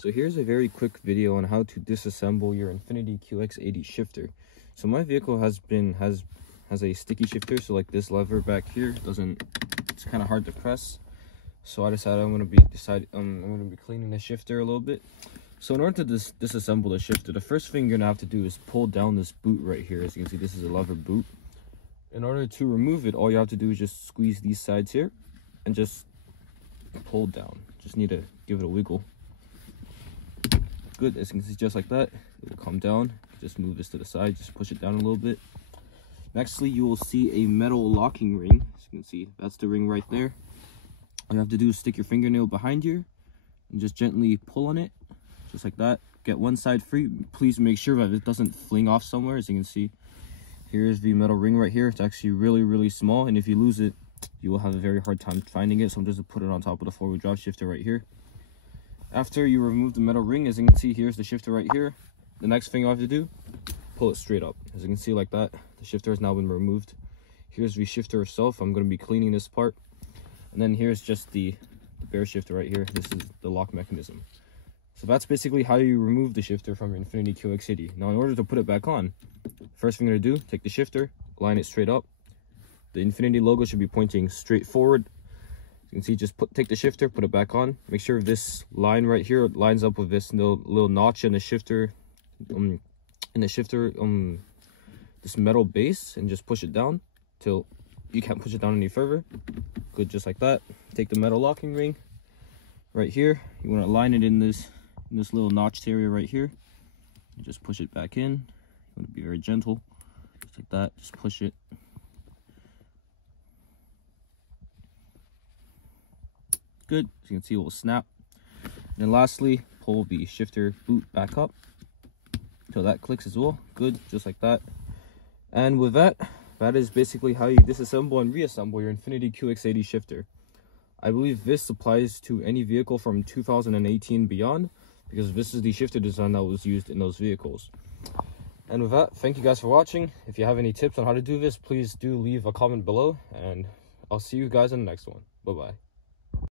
So here's a very quick video on how to disassemble your Infiniti QX80 shifter. So my vehicle has a sticky shifter, so like this lever back here it's kind of hard to press. So I decided I'm gonna be cleaning the shifter a little bit. So in order to disassemble the shifter, the first thing you're gonna have to do is pull down this boot right here. As you can see, this is a lever boot. In order to remove it, all you have to do is just squeeze these sides here and just pull down. Just need to give it a wiggle. Good, as you can see, just like that, it will come down. Just move this to the side, just push it down a little bit. Nextly, you will see a metal locking ring. As you can see, that's the ring right there. All you have to do is stick your fingernail behind here and just gently pull on it, just like that. Get one side free. Please make sure that it doesn't fling off somewhere. As you can see, here's the metal ring right here. It's actually really small, and if you lose it, you will have a very hard time finding it. So I'm just gonna put it on top of the four-wheel drive shifter right here. After you remove the metal ring, as you can see, here's the shifter right here. The next thing you have to do, pull it straight up. As you can see, like that, the shifter has now been removed. Here's the shifter itself. I'm going to be cleaning this part. And then here's just the bare shifter right here. This is the lock mechanism. So that's basically how you remove the shifter from your Infiniti QX80. Now, in order to put it back on, first thing you're going to do, take the shifter, line it straight up. The Infiniti logo should be pointing straight forward. You can see, just take the shifter, put it back on. Make sure this line right here lines up with this little notch in the shifter, this metal base, and just push it down till you can't push it down any further. Good, just like that. Take the metal locking ring right here. You want to line it in this little notched area right here. You just push it back in. You want to be very gentle, just like that. Just push it. Good, as you can see, it will snap. And then lastly, pull the shifter boot back up until that clicks as well. Good, just like that. And with that is basically how you disassemble and reassemble your Infiniti QX80 shifter. I believe this applies to any vehicle from 2018 beyond, because this is the shifter design that was used in those vehicles. And with that, thank you guys for watching. If you have any tips on how to do this, please do leave a comment below, and I'll see you guys in the next one. Bye bye.